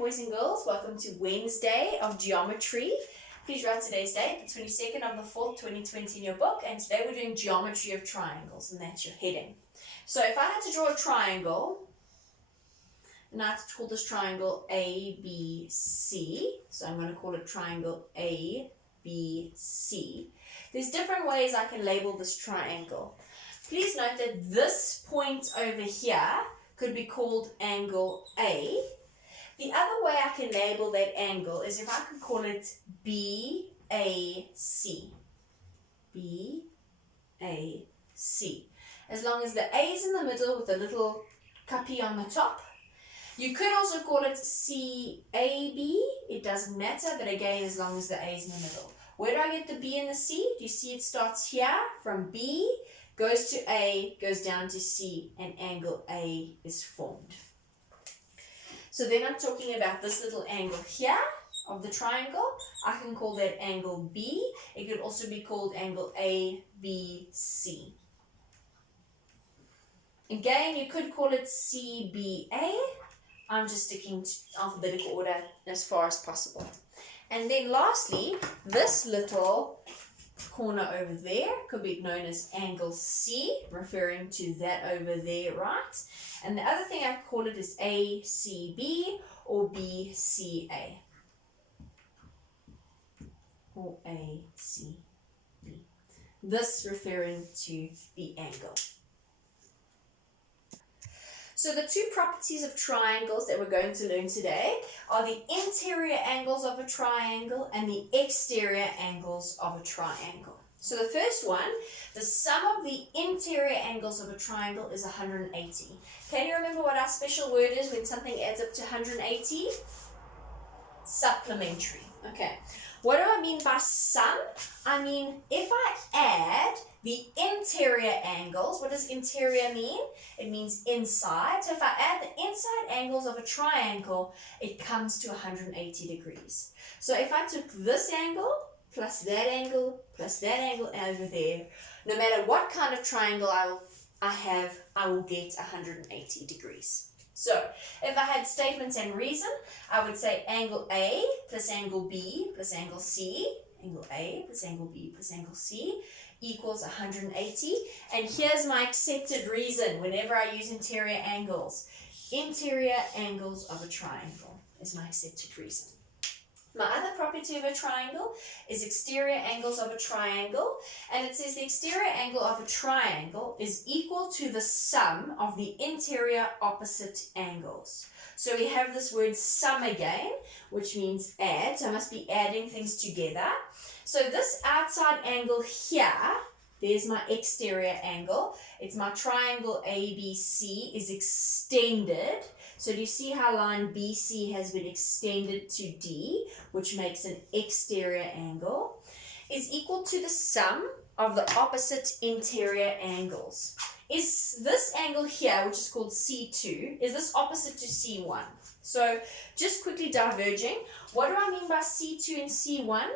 boys and girls. Welcome to Wednesday of Geometry. Please write today's date, the 22nd of the 4th, 2020 in your book. And today we're doing geometry of triangles, and that's your heading. So if I had to draw a triangle, and I have to call this triangle ABC, so I'm going to call it triangle ABC. There's different ways I can label this triangle. Please note that this point over here could be called angle A. The other way I can label that angle is if I could call it BAC. BAC. As long as the A is in the middle with a little cuppy on the top. You could also call it CAB. It doesn't matter, but again, as long as the A is in the middle. Where do I get the B and the C? Do you see it starts here from B, goes to A, goes down to C, and angle A is formed. So then I'm talking about this little angle here of the triangle. I can call that angle B. It could also be called angle ABC. Again, you could call it CBA. I'm just sticking to alphabetical order as far as possible. And then lastly, this little corner over there could be known as angle C, referring to that over there, right? And the other thing I could call it is ACB or BCA. Or ACB. This referring to the angle. So the two properties of triangles that we're going to learn today are the interior angles of a triangle and the exterior angles of a triangle. So the first one, the sum of the interior angles of a triangle is 180. Can you remember what our special word is when something adds up to 180? Supplementary. Okay. What do I mean by sum? I mean, if I add the interior angles, what does interior mean? It means inside. So if I add the inside angles of a triangle, it comes to 180 degrees. So if I took this angle plus that angle over there, no matter what kind of triangle I will get 180 degrees. So, if I had statements and reason, I would say angle A plus angle B plus angle C, angle A plus angle B plus angle C equals 180. And here's my accepted reason whenever I use interior angles. Interior angles of a triangle is my accepted reason. My other property of a triangle is exterior angles of a triangle, and it says the exterior angle of a triangle is equal to the sum of the interior opposite angles. So we have this word sum again, which means add, so I must be adding things together. So this outside angle here, there's my exterior angle. It's my triangle ABC is extended. So do you see how line BC has been extended to D, which makes an exterior angle, is equal to the sum of the opposite interior angles. Is this angle here, which is called C2, is this opposite to C1? So just quickly diverging, what do I mean by C2 and C1?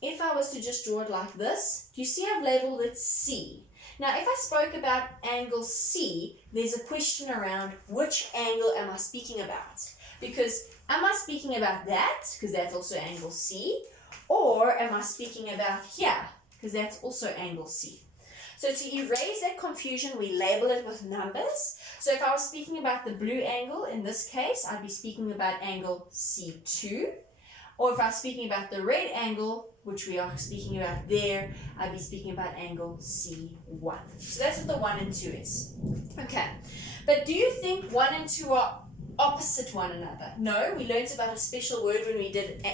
If I was to just draw it like this, do you see I've labeled it C? Now, if I spoke about angle C, there's a question around which angle am I speaking about? Because am I speaking about that, because that's also angle C, or am I speaking about here, because that's also angle C? So to erase that confusion, we label it with numbers. So if I was speaking about the blue angle, in this case, I'd be speaking about angle C2. Or if I was speaking about the red angle, which we are speaking about there, I'd be speaking about angle C1. So that's what the 1 and 2 is. Okay, but do you think 1 and 2 are opposite one another? No, we learned about a special word when we did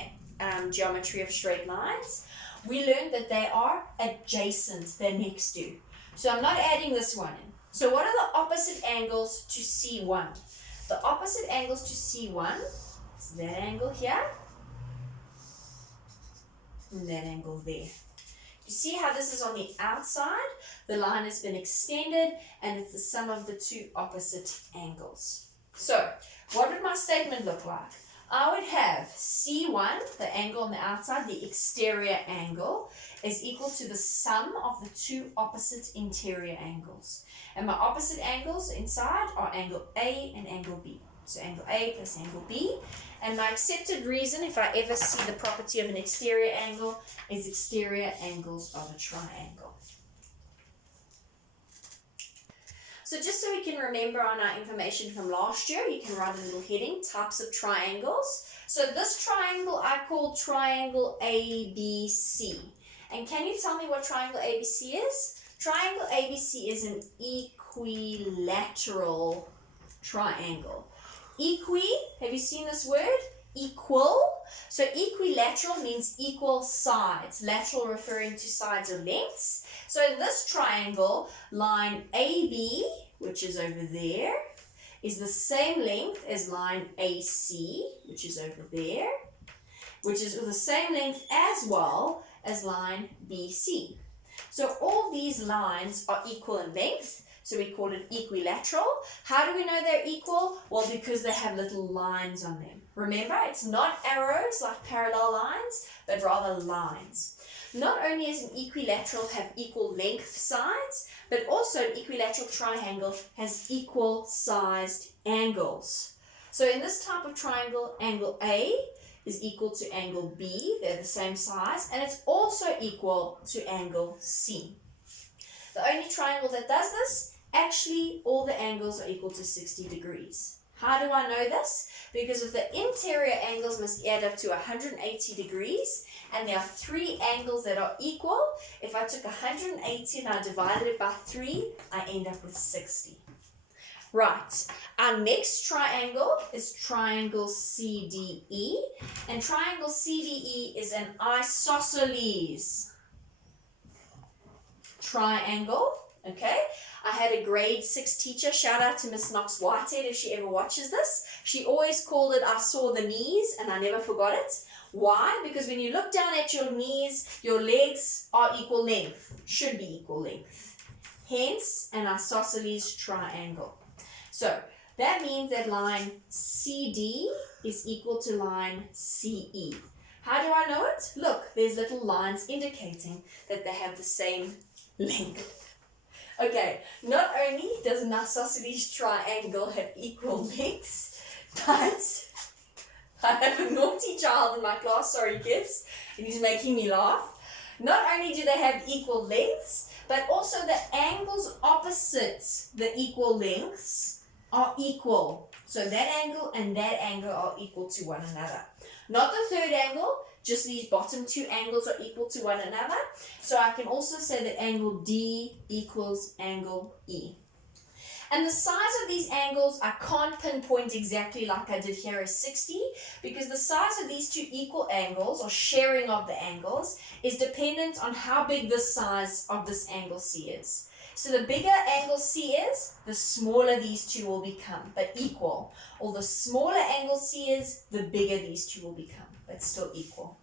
geometry of straight lines. We learned that they are adjacent, they're next to. So I'm not adding this one in. So what are the opposite angles to C1? The opposite angles to C1 is that angle here, and that angle there. You see how this is on the outside? The line has been extended and it's the sum of the two opposite angles. So, what would my statement look like? I would have C1, the angle on the outside, the exterior angle, is equal to the sum of the two opposite interior angles. And my opposite angles inside are angle A and angle B. So angle A plus angle B. And my accepted reason, if I ever see the property of an exterior angle, is exterior angles of a triangle. So just so we can remember on our information from last year, you can write a little heading, types of triangles. So this triangle I call triangle ABC. And can you tell me what triangle ABC is? Triangle ABC is an equilateral triangle. Have you seen this word? Equal. So equilateral means equal sides. Lateral referring to sides or lengths. So in this triangle, line AB, which is over there, is the same length as line AC, which is over there, which is the same length as well as line BC. So all these lines are equal in length. So we call it equilateral. How do we know they're equal? Well, because they have little lines on them. Remember, it's not arrows like parallel lines, but rather lines. Not only does an equilateral have equal length sides, but also an equilateral triangle has equal sized angles. So in this type of triangle, angle A is equal to angle B. They're the same size, and it's also equal to angle C. The only triangle that does this, actually all the angles are equal to 60 degrees. How do I know this? Because if the interior angles must add up to 180 degrees, and there are 3 angles that are equal, if I took 180 and I divided it by 3, I end up with 60. Right, our next triangle is triangle CDE, and triangle CDE is an isosceles triangle. Okay, I had a grade 6 teacher, shout out to Miss Knox Whitehead if she ever watches this. She always called it I saw the knees, and I never forgot it. Why? Because when you look down at your knees, your legs are equal length, should be equal length. Hence, an isosceles triangle. So, that means that line CD is equal to line CE. How do I know it? Look, there's little lines indicating that they have the same length. Okay, not only does an isosceles triangle have equal lengths, but I have a naughty child in my class, sorry kids, and he's making me laugh. Not only do they have equal lengths, but also the angles opposite the equal lengths are equal. So that angle and that angle are equal to one another. Not the third angle, just these bottom 2 angles are equal to one another. So I can also say that angle D equals angle E. And the size of these angles, I can't pinpoint exactly like I did here as 60, because the size of these 2 equal angles, or sharing of the angles, is dependent on how big the size of this angle C is. So the bigger angle C is, the smaller these 2 will become, but equal. Or the smaller angle C is, the bigger these 2 will become, but still equal.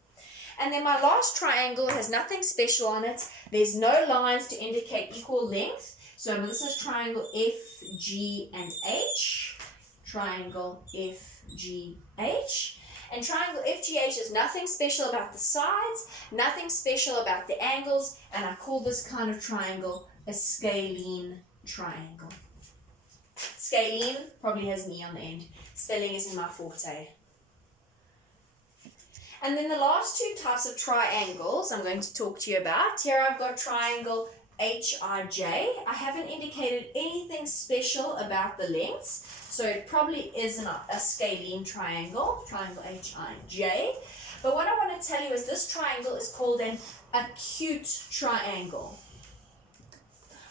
And then my last triangle has nothing special on it. There's no lines to indicate equal length. So this is triangle F, G, and H. Triangle F, G, H. And triangle FGH is nothing special about the sides, nothing special about the angles, and I call this kind of triangle a scalene triangle. Scalene probably has an E on the end. Spelling isn't my forte. And then the last 2 types of triangles I'm going to talk to you about. Here I've got triangle HIJ. I haven't indicated anything special about the lengths, so it probably isn't a scalene triangle, triangle HIJ. But what I want to tell you is this triangle is called an acute triangle.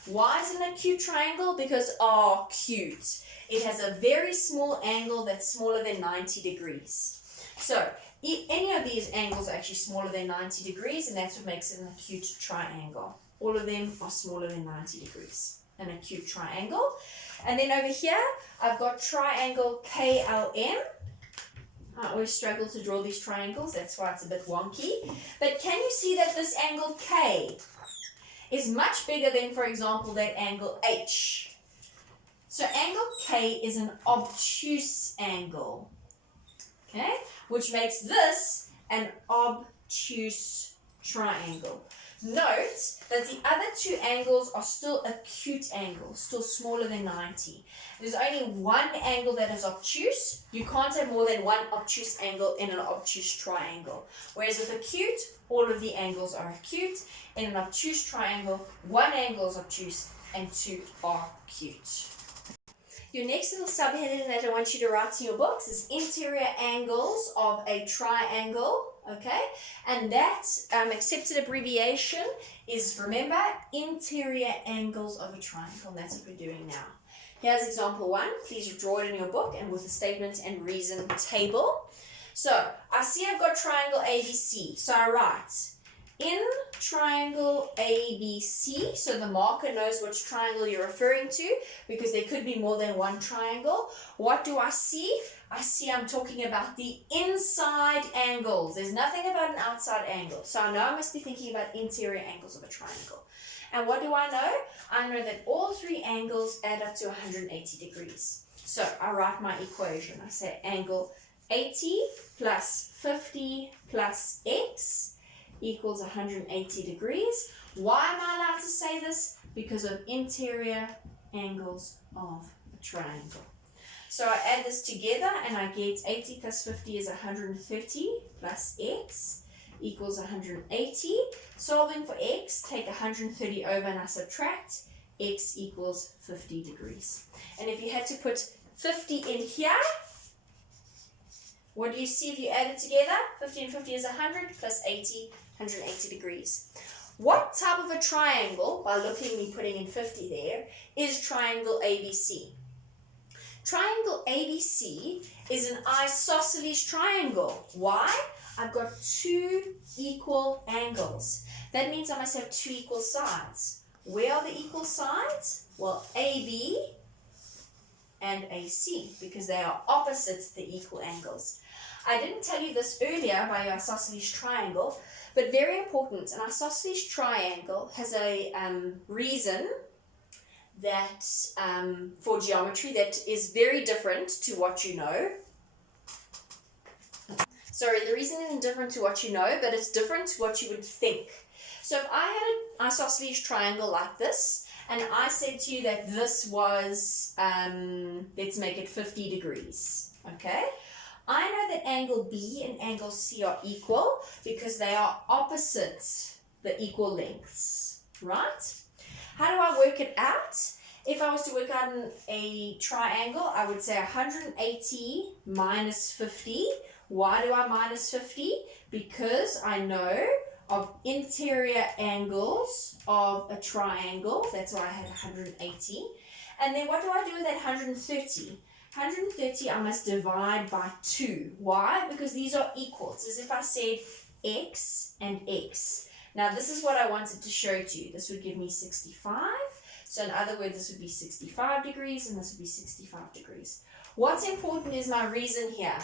Why is it an acute triangle? Because acute. It has a very small angle that's smaller than 90 degrees. So, any of these angles are actually smaller than 90 degrees, and that's what makes it an acute triangle. All of them are smaller than 90 degrees. An acute triangle. And then over here, I've got triangle KLM. I always struggle to draw these triangles, that's why it's a bit wonky. But can you see that this angle K is much bigger than, for example, that angle H? So angle K is an obtuse angle, okay, which makes this an obtuse triangle. Note that the other two angles are still acute angles, still smaller than 90. There's only one angle that is obtuse. You can't have more than one obtuse angle in an obtuse triangle. Whereas with acute, all of the angles are acute. In an obtuse triangle, one angle is obtuse and two are acute. Your next little subheading that I want you to write in your books is interior angles of a triangle, okay? And that accepted abbreviation is, remember, interior angles of a triangle. And that's what we're doing now. Here's example 1. Please draw it in your book and with the statement and reason table. So, I see I've got triangle ABC. So I write in triangle ABC, so the marker knows which triangle you're referring to because there could be more than one triangle. What do I see? I see I'm talking about the inside angles. There's nothing about an outside angle. So I know I must be thinking about interior angles of a triangle. And what do I know? I know that all three angles add up to 180 degrees. So I write my equation. I say angle 80 plus 50 plus x equals 180 degrees. Why am I allowed to say this? Because of interior angles of a triangle. So I add this together and I get 80 plus 50 is 130 plus x equals 180. Solving for x, take 130 over and I subtract. X equals 50 degrees. And if you had to put 50 in here, what do you see if you add it together? 50 and 50 is 100 plus 80, 180 degrees. What type of a triangle, by looking me putting in 50 there, is triangle ABC? Triangle ABC is an isosceles triangle. Why? I've got two equal angles. That means I must have two equal sides. Where are the equal sides? Well, AB and AC, because they are opposite the equal angles. I didn't tell you this earlier by your isosceles triangle, but very important, an isosceles triangle has a reason that for geometry that is very different to what you know. Sorry, the reason isn't different to what you know, but it's different to what you would think. So if I had an isosceles triangle like this, and I said to you that this was, let's make it 50 degrees, okay? I know that angle B and angle C are equal because they are opposite the equal lengths, right? How do I work it out? If I was to work out a triangle, I would say 180 minus 50. Why do I minus 50? Because I know of interior angles of a triangle. That's why I had 180. And then what do I do with that 130? 130 I must divide by 2. Why? Because these are equal. It's as if I said x and x. Now this is what I wanted to show to you. This would give me 65. So in other words, this would be 65 degrees and this would be 65 degrees. What's important is my reason here.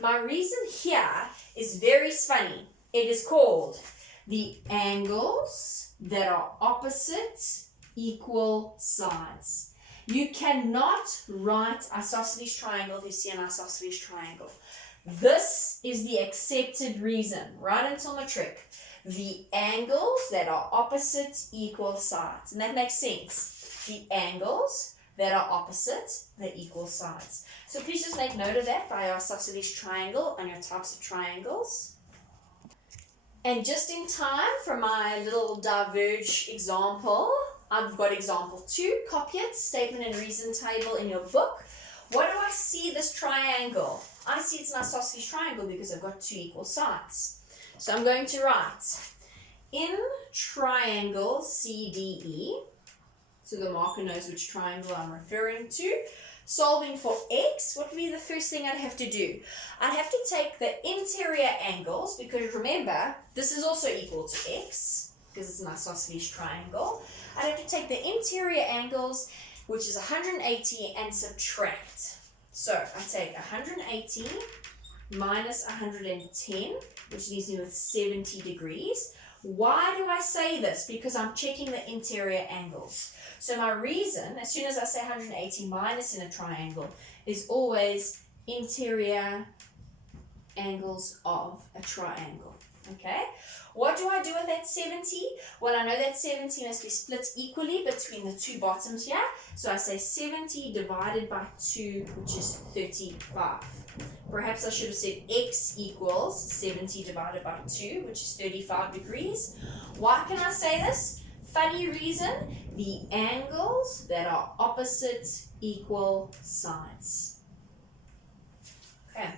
My reason here is very funny. It is called the angles that are opposite equal sides. You cannot write isosceles triangle if you see an isosceles triangle. This is the accepted reason, right until matric. The angles that are opposite equal sides. And that makes sense. The angles that are opposite the equal sides. So please just make note of that by your isosceles triangle and your types of triangles. And just in time for my little diverge example, I've got example 2, copy it, statement and reason table in your book. What do I see this triangle? I see it's an isosceles triangle because I've got two equal sides. So I'm going to write in triangle CDE, so the marker knows which triangle I'm referring to. Solving for x, what would be the first thing I'd have to do? I'd have to take the interior angles, because remember, this is also equal to x, because it's an isosceles triangle. I'd have to take the interior angles, which is 180, and subtract. So I take 180 minus 110, which leaves me with 70 degrees. Why do I say this? Because I'm checking the interior angles. So my reason, as soon as I say 180 minus in a triangle, is always interior angles of a triangle. Okay, what do I do with that 70? Well, I know that 70 must be split equally between the two bottoms here. So I say 70 divided by 2, which is 35. Perhaps I should have said x equals 70 divided by 2, which is 35 degrees. Why can I say this? Funny reason, the angles that are opposite equal sides. Okay.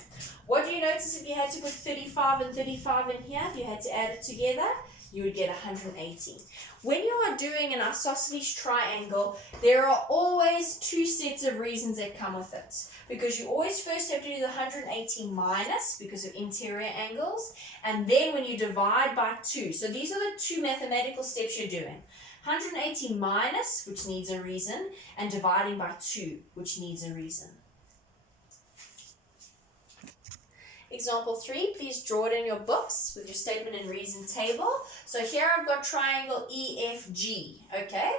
What do you notice if you had to put 35 and 35 in here? If you had to add it together, you would get 180. When you are doing an isosceles triangle, there are always two sets of reasons that come with it. Because you always first have to do the 180 minus because of interior angles, and then when you divide by 2. So these are the two mathematical steps you're doing. 180 minus, which needs a reason, and dividing by 2, which needs a reason. Example 3, please draw it in your books with your statement and reason table. So here I've got triangle EFG, okay?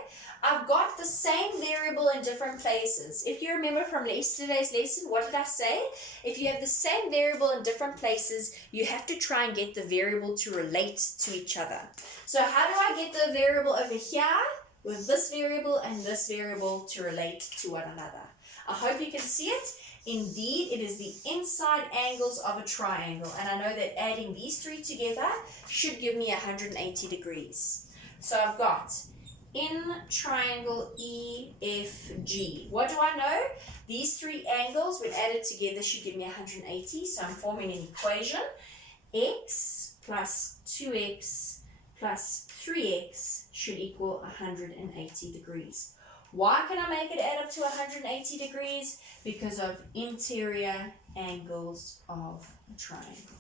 I've got the same variable in different places. If you remember from yesterday's lesson, what did I say? If you have the same variable in different places, you have to try and get the variable to relate to each other. So how do I get the variable over here with this variable and this variable to relate to one another? I hope you can see it. Indeed, it is the inside angles of a triangle, and I know that adding these three together should give me 180 degrees. So I've got in triangle EFG. What do I know? These three angles, when added together, should give me 180, so I'm forming an equation. X plus 2x plus 3x should equal 180 degrees. Why can I make it add up to 180 degrees? Because of interior angles of a triangle.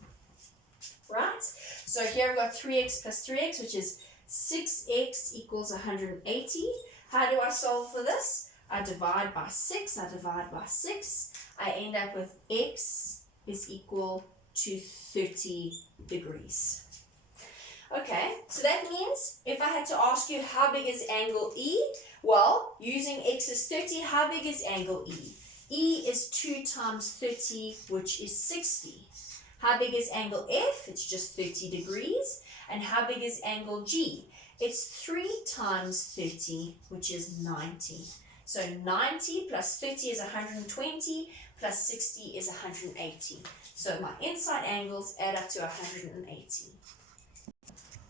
Right? So here I've got 3x plus 3x, which is 6x equals 180. How do I solve for this? I divide by 6. I divide by 6. I end up with x is equal to 30 degrees. Okay, so that means if I had to ask you how big is angle E, well, using x is 30, how big is angle E? E is 2 times 30, which is 60. How big is angle F? It's just 30 degrees. And how big is angle G? It's 3 times 30, which is 90. So 90 plus 30 is 120, plus 60 is 180. So my inside angles add up to 180.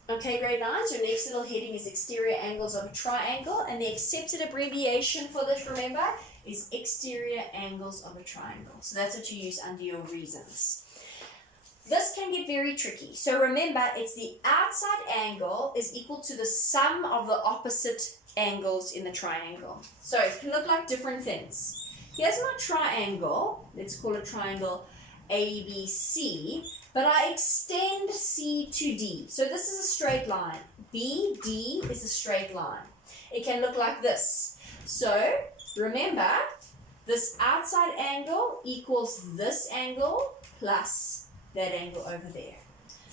Okay, grade 9, so next little heading is exterior angles of a triangle, and the accepted abbreviation for this, remember, is exterior angles of a triangle. So that's what you use under your reasons. This can get very tricky. So remember, it's the outside angle is equal to the sum of the opposite angles in the triangle. So it can look like different things. Here's my triangle. Let's call it triangle ABC. But I extend C to D. So this is a straight line. BD is a straight line. It can look like this. So remember, this outside angle equals this angle plus that angle over there.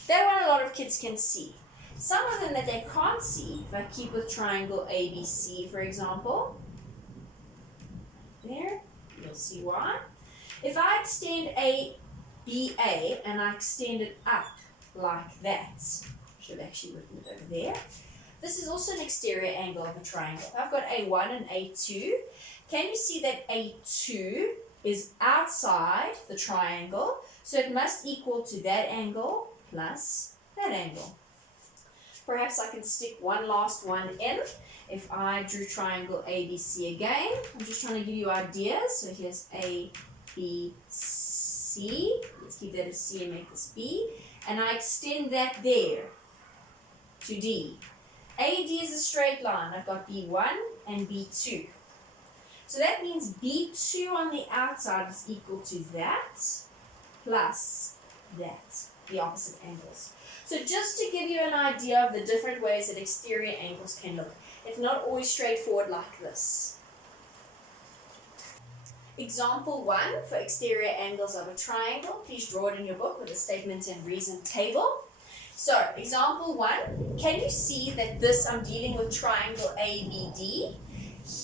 That one a lot of kids can see. Some of them that they can't see, if I keep with triangle ABC, for example, there, you'll see why. If I extend a BA and I extend it up like that, should have actually written it over there. This is also an exterior angle of a triangle. I've got A1 and A2. Can you see that A2 is outside the triangle? So it must equal to that angle plus that angle. Perhaps I can stick one last one in. If I drew triangle ABC again, I'm just trying to give you ideas. So here's A, B, C. Let's keep that as C and make this B. And I extend that there to D. AD is a straight line. I've got B1 and B2. So that means B2 on the outside is equal to that plus that, the opposite angles. So just to give you an idea of the different ways that exterior angles can look. It's not always straightforward like this. Example 1 for exterior angles of a triangle. Please draw it in your book with a statement and reason table. So, example 1, can you see that this, I'm dealing with triangle ABD?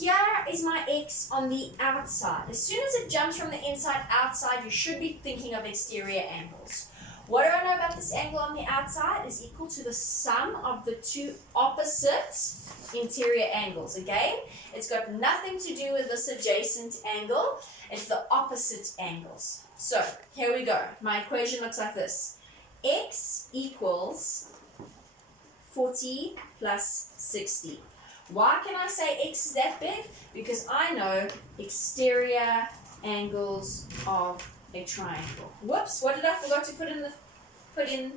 Here is my X on the outside. As soon as it jumps from the inside outside, you should be thinking of exterior angles. What do I know about this angle on the outside? Is equal to the sum of the two opposite interior angles. Again, it's got nothing to do with this adjacent angle. It's the opposite angles. So, here we go. My equation looks like this. X equals 40 plus 60. Why can I say X is that big? Because I know exterior angles of a triangle. Whoops, what did I forgot to put in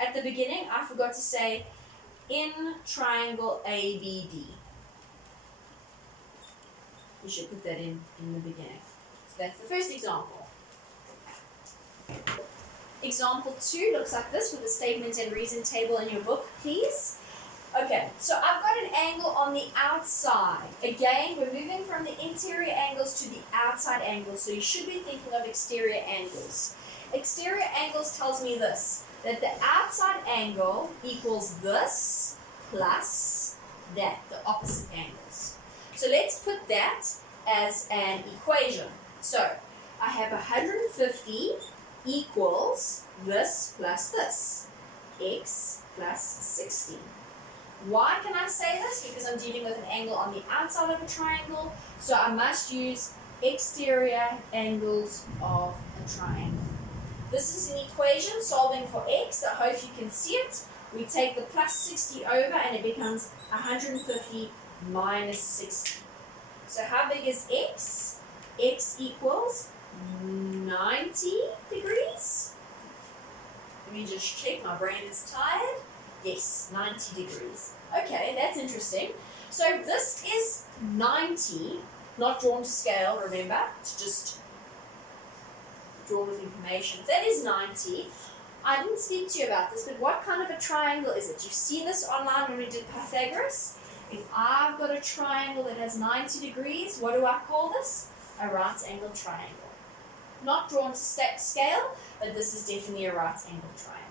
at the beginning? I forgot to say in triangle ABD. We should put that in the beginning. So that's the first example. Example 2 looks like this with the statement and reason table in your book, please. Okay, so I've got an angle on the outside. Again, we're moving from the interior angles to the outside angles, so you should be thinking of exterior angles. Exterior angles tells me this, that the outside angle equals this plus that, the opposite angles. So let's put that as an equation. So I have 150 equals this plus this, x plus 60. Why can I say this? Because I'm dealing with an angle on the outside of a triangle, so I must use exterior angles of a triangle. This is an equation solving for x. I hope you can see it. We take the plus 60 over and it becomes 150 minus 60. So how big is x? X equals 90 degrees. Let me just check, my brain is tired. Yes, 90 degrees. Okay, that's interesting. So this is 90, not drawn to scale, remember? It's just drawn with information. That is 90. I didn't speak to you about this, but what kind of a triangle is it? You've seen this online when we did Pythagoras. If I've got a triangle that has 90 degrees, what do I call this? A right angle triangle. Not drawn to scale, but this is definitely a right angle triangle.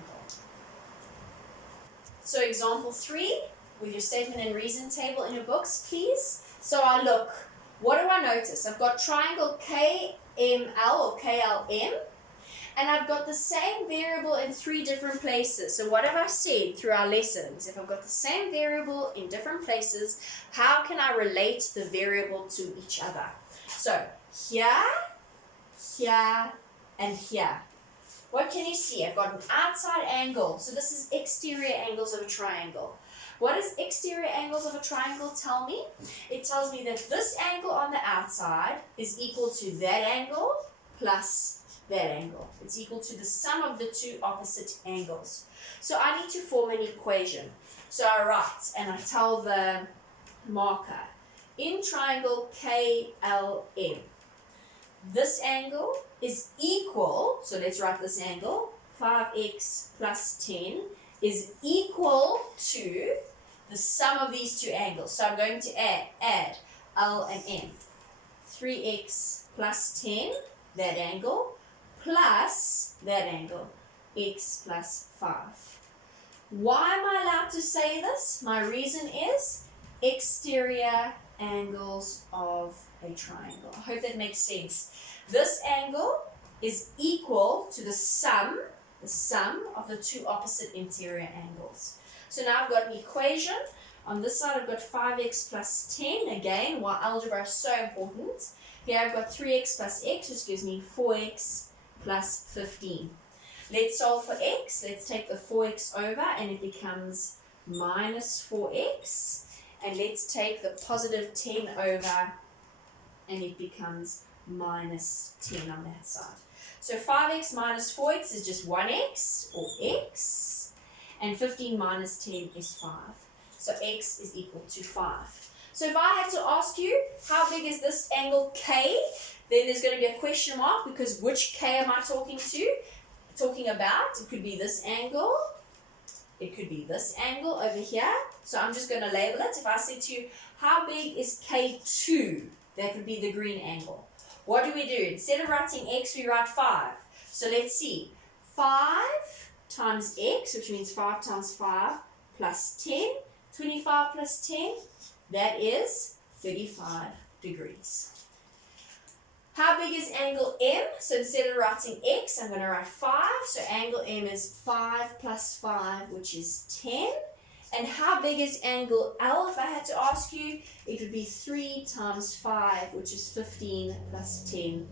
So example 3, with your statement and reason table in your books, please. So I look, what do I notice? I've got triangle KML or KLM, and I've got the same variable in 3 different places. So what have I said through our lessons? If I've got the same variable in different places, how can I relate the variable to each other? So here, here, and here. What can you see? I've got an outside angle. So this is exterior angles of a triangle. What does exterior angles of a triangle tell me? It tells me that this angle on the outside is equal to that angle plus that angle. It's equal to the sum of the two opposite angles. So I need to form an equation. So I write and I tell the marker, in triangle KLM, this angle is equal, so let's write this angle, 5x plus 10 is equal to the sum of these two angles. So I'm going to add L and M. 3x plus 10, that angle, plus that angle, x plus 5. Why am I allowed to say this? My reason is exterior angles of a triangle. I hope that makes sense. This angle is equal to the sum of the two opposite interior angles. So now I've got an equation. On this side I've got 5x plus 10. Again, why algebra is so important. Here I've got 3x plus x, which gives me 4x plus 15. Let's solve for x. Let's take the 4x over and it becomes minus 4x. And let's take the positive 10 over and it becomes minus 10 on that side. So 5x minus 4x is just 1x or x, and 15 minus 10 is 5. So x is equal to 5. So if I had to ask you, how big is this angle K, then there's going to be a question mark because which K am I talking about? It could be this angle. It could be this angle over here. So I'm just going to label it. If I said to you, how big is K2? That would be the green angle. What do? Instead of writing x, we write 5. So let's see. 5 times x, which means 5 times 5, plus 10. 25 plus 10, that is 35 degrees. How big is angle M? So instead of writing X, I'm going to write 5. So angle M is 5 plus 5, which is 10. And how big is angle L? If I had to ask you, it would be 3 times 5, which is 15, plus 10,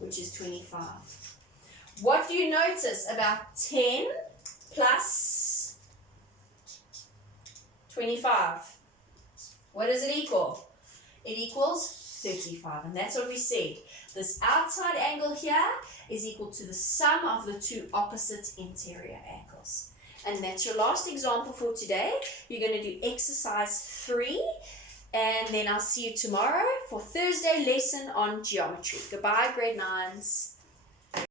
which is 25. What do you notice about 10 plus 25? What does it equal? It equals 35, and that's what we said. This outside angle here is equal to the sum of the two opposite interior angles. And that's your last example for today. You're going to do exercise 3, and then I'll see you tomorrow for Thursday lesson on geometry. Goodbye, grade 9s.